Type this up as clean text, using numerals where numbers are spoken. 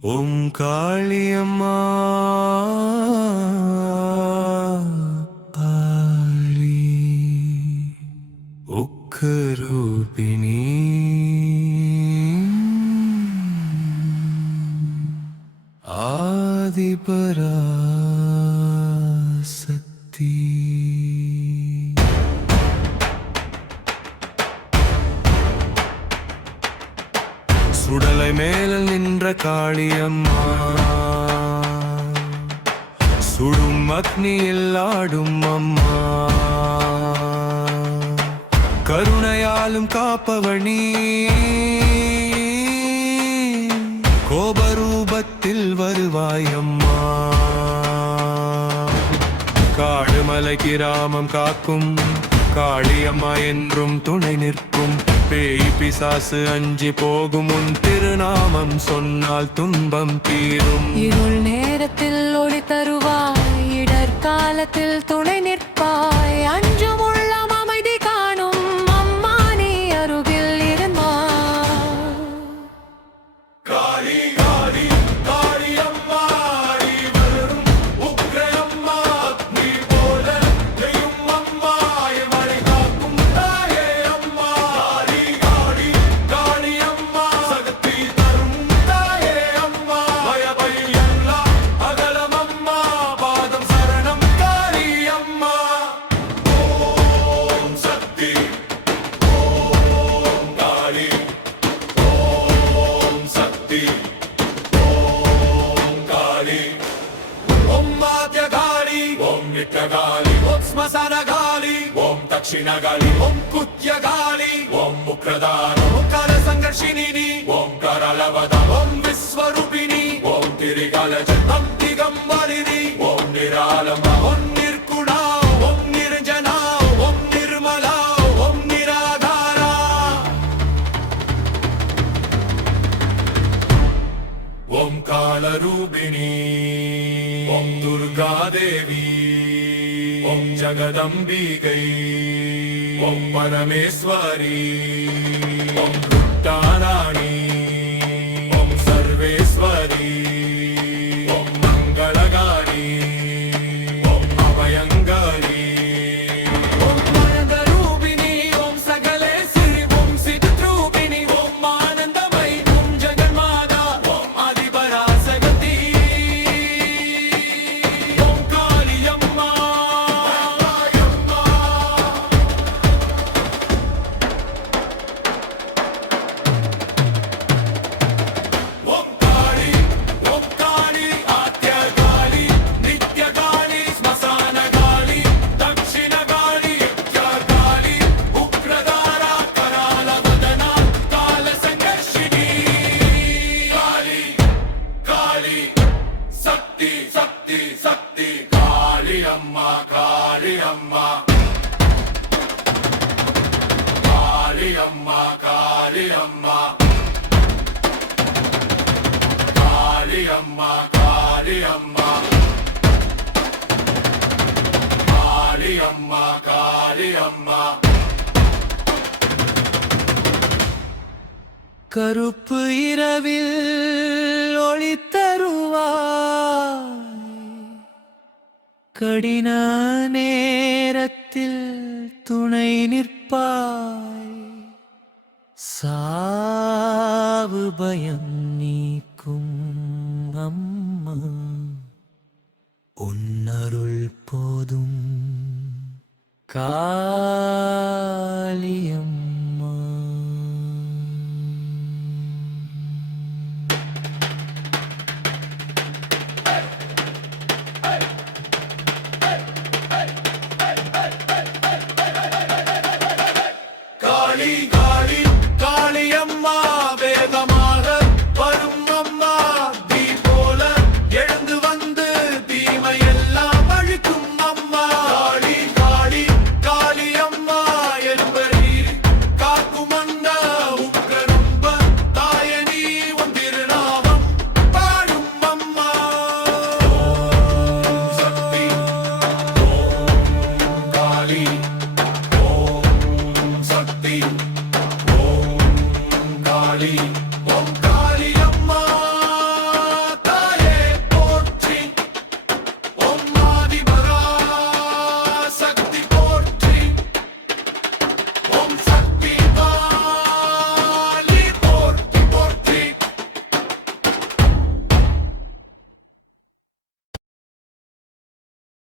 ஓம் காளியம்மா ஆளி உக்கரூபிணி ஆதிபராசக்தி சுடலை மேல நின்ற காளியம்மா சுடும் அக்னியில் ஆடும் அம்மா கருணையாலும் காப்பவனி கோபரூபத்தில் வருவாயம்மா காடுமலை கிராமம் காக்கும் காளியம்மா என்றும் துணை நிற்கும் பேய் பிசாசு அஞ்சி போகும் உன் திருநாமம் சொன்னால் துன்பம் தீரும் இருள் நேரத்தில் ஒளி தருவாய் இடர் காலத்தில் துணை நிற்பாய் அஞ்சும் உள்ளம் அமைதி காணும் அம்மா நீ அருகில் இருந்தாய் காளி காளி காளியம்மா நீ வரும் உக்ரயம்மா நீ போல செய்யும் அம்மா எமரை காக்கும் தாயே அம்மா காளி காளி காளியம்மா சக்தி தரும் தாயே அம்மா பய எல்லாம் அகலம் அம்மா பாதம் சரணம் காளியம்மா ஓம் சக்தி ஓம் காளி ஓம் சக்தி ஓம் காளி ஓம் மாத்யகாளி ஓம் நித்யகாளி ஓம் ஸ்மசானகாளி ஓம் தக்ஷிணகாளி ஓம் குத்யகாளி ஓம் முக்ரதார ஓம் கால சங்கர்ஷினி ஓம் கரலவத ஓம் விஸ்வரூபிணி ஓம் திரிகாலஜ ஓம் திகம்பரிணி ஓம் நிராலமா ஓம் நிர்குணா ஓம் நிரஞ்சனா ஓம் நிர்மலா ஓம் நிராகாரா ஓம் காலரூபிணி ஓம் துர்கா தேவி ஓம் ஜகதம்பிகை ஓம் பரமேஸ்வரி ஓம் ருட்டாராணி ஓம் சர்வேஸ்வரி ஓம் மங்களகாரி ஓம் அபயங்கரி ஓம் மனதரூபிணி ஓம் சகலேஸ்வரி ஓம் சித்ரூபிணி ஓம் ஆனந்தமயி ஓம் ஜெகன்மாதா ஓம் ஆதிபராசக்தி ஓம் காளியம்மா ஓம் காளி ஓம் காளி ஆத்யகாளி நித்யகாளி ஸ்மசானகாளி தக்ஷிணகாளி யக்ஞகாளி உக்ரதாரா கராலவதனா காலசங்கர்ஷினி காளி காளி சக்தி சக்தி சக்தி காளியம்மா காளியம்மா காளியம்மா காளியம்மா காளியம்மா காளியம்மா காளியம்மா காளியம்மா கருப்பு இரவில் ஒளி தருவாய் கடின நேரத்தில் துணை நிற்பாய் சாவு பயம் நீக்கும் அம்மா உன்னருள் போதும் காளியம்மா காளி காளி காளியம்மா வேகமாக வரும் அம்மா தீ போல எழுந்து வந்து தீமையெல்லாம் அழிக்கும் அம்மா காளி காளி காளியம்மா என்பரி காக்கும் அந்த உக்கரம்ப தாயனி உன் திருநாமம் பாடும் அம்மா ஓம் சக்தி ஓம் காளி